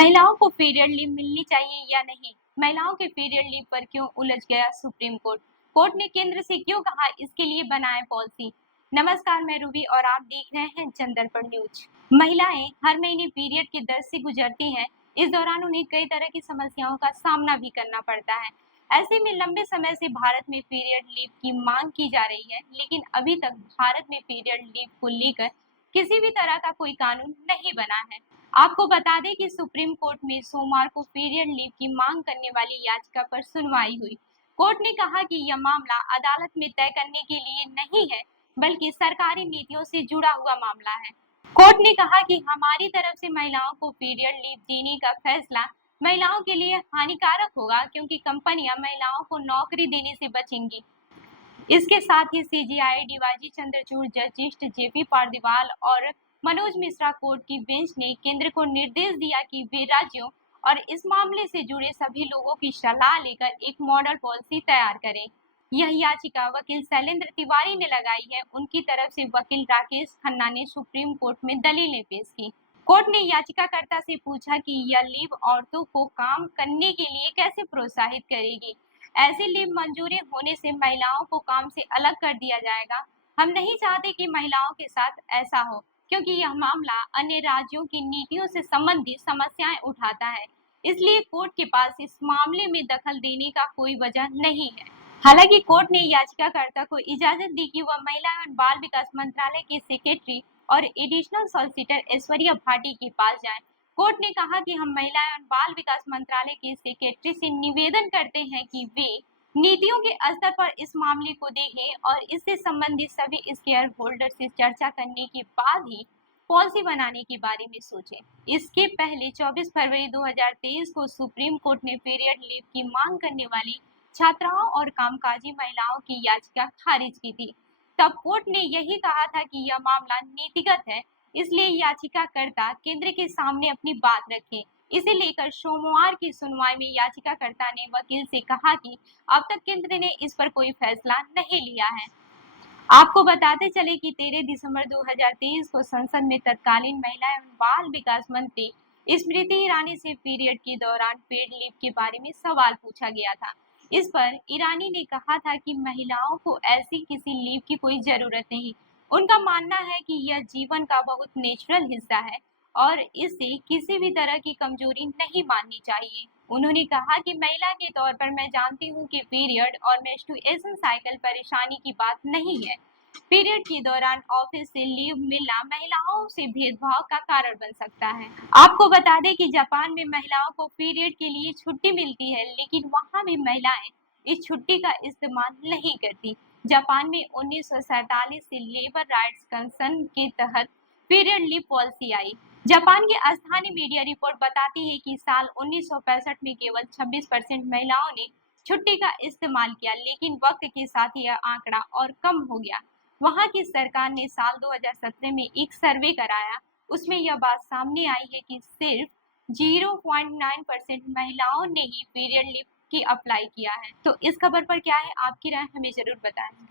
महिलाओं को period leave मिलनी चाहिए या नहीं? महिलाओं के पीरियड लीव पर क्यों उलझ गया सुप्रीम कोर्ट? कोर्ट ने केंद्र से क्यों कहा इसके लिए बनाए पॉलिसी? नमस्कार, मैं रूबी और आप देख रहे हैं जनदर्पण न्यूज। महिलाएं हर महीने पीरियड के दर्द से गुजरती हैं। इस दौरान उन्हें कई तरह की समस्याओं का सामना भी करना पड़ता है। ऐसे में लंबे समय से भारत में पीरियड लीव की मांग की जा रही है, लेकिन अभी तक भारत में पीरियड लीव को लेकर किसी भी तरह का कोई कानून नहीं बना है। आपको बता दें कि सुप्रीम कोर्ट में सोमवार को पीरियड लीव की मांग करने वाली याचिका पर सुनवाई हुई। कोर्ट ने कहा कि यह मामला अदालत में तय करने के लिए नहीं है, बल्कि सरकारी नीतियों से जुड़ा हुआ मामला है। कोर्ट ने कहा कि हमारी तरफ से महिलाओं को पीरियड लीव देने का फैसला महिलाओं के लिए हानिकारक होगा, क्योंकि कंपनियां महिलाओं को नौकरी देने से बचेंगी। इसके साथ ही सीजेआई डीवाईजी चंद्रचूड़, जस्टिस जेपी पारदीवाल और मनोज मिश्रा कोर्ट की बेंच ने केंद्र को निर्देश दिया कि वे राज्यों और इस मामले से जुड़े सभी लोगों की सलाह लेकर एक मॉडल पॉलिसी तैयार करें। यह याचिका वकील शैलेंद्र तिवारी ने लगाई है। उनकी तरफ से वकील राकेश खन्ना ने सुप्रीम कोर्ट में दलीलें पेश की। कोर्ट ने याचिकाकर्ता से पूछा कि यह लीव औरतों को काम करने के लिए कैसे प्रोत्साहित करेगी। ऐसी लीव मंजूरी होने से महिलाओं को काम से अलग कर दिया जाएगा। हम नहीं चाहते कि महिलाओं के साथ ऐसा हो, क्योंकि यह मामला अन्य राज्यों की नीतियों से संबंधित समस्याएं उठाता है। इसलिए कोर्ट के पास इस मामले में दखल देने का कोई वजह नहीं है। हालांकि कोर्ट ने याचिकाकर्ता को इजाजत दी कि वह महिला एवं बाल विकास मंत्रालय के सेक्रेटरी और एडिशनल सॉलिसिटर ऐश्वर्या भाटी के पास जाएं। कोर्ट ने कहा कि हम महिला एवं बाल विकास मंत्रालय के सेक्रेटरी से निवेदन करते हैं कि वे नीतियों के स्तर पर इस मामले को देखें और इससे संबंधित सभी स्केयर होल्डर से चर्चा करने के बाद ही पॉलिसी बनाने के बारे में सोचें। इसके पहले 24 फरवरी 2023 को सुप्रीम कोर्ट ने पीरियड लीव की मांग करने वाली छात्राओं और कामकाजी महिलाओं की याचिका खारिज की थी। तब कोर्ट ने यही कहा था कि यह मामला नीतिगत है, इसलिए याचिकाकर्ता केंद्र के सामने अपनी बात रखें। इसे लेकर सोमवार की सुनवाई में याचिकाकर्ता ने वकील से कहा कि अब तक केंद्र ने इस पर कोई फैसला नहीं लिया है। आपको बताते चले कि 13 दिसंबर 2023 को संसद में तत्कालीन महिला एवं बाल विकास मंत्री स्मृति ईरानी से पीरियड के दौरान पेड लीव के बारे में सवाल पूछा गया था। इस पर ईरानी ने कहा था कि महिलाओं को ऐसी किसी लीव की कोई जरूरत नहीं। उनका मानना है कि यह जीवन का बहुत नेचुरल हिस्सा है और इसे किसी भी तरह की कमजोरी नहीं माननी चाहिए। उन्होंने कहा कि महिला के तौर पर मैं जानती हूँ कि पीरियड और मेंस्ट्रुएशन साइकिल परेशानी की बात नहीं है। पीरियड के दौरान ऑफिस से लीव मिलना महिलाओं से भेदभाव का कारण बन सकता है। आपको बता दें कि जापान में महिलाओं को पीरियड के लिए छुट्टी मिलती है, लेकिन वहाँ भी महिलाएं इस छुट्टी का इस्तेमाल नहीं करती। जापान में 1947 से लेबर राइट्स कंसर्न के तहत पीरियड लीव पॉलिसी आई। जापान की स्थानीय मीडिया रिपोर्ट बताती है कि साल 1965 में केवल 26% महिलाओं ने छुट्टी का इस्तेमाल किया, लेकिन वक्त के साथ यह आंकड़ा और कम हो गया। वहां की सरकार ने साल 2017 में एक सर्वे कराया। उसमें यह बात सामने आई है कि सिर्फ 0.9% महिलाओं ने ही पीरियड लीव की अप्लाई किया है। तो इस खबर पर क्या है आपकी राय, हमें जरूर बताएं।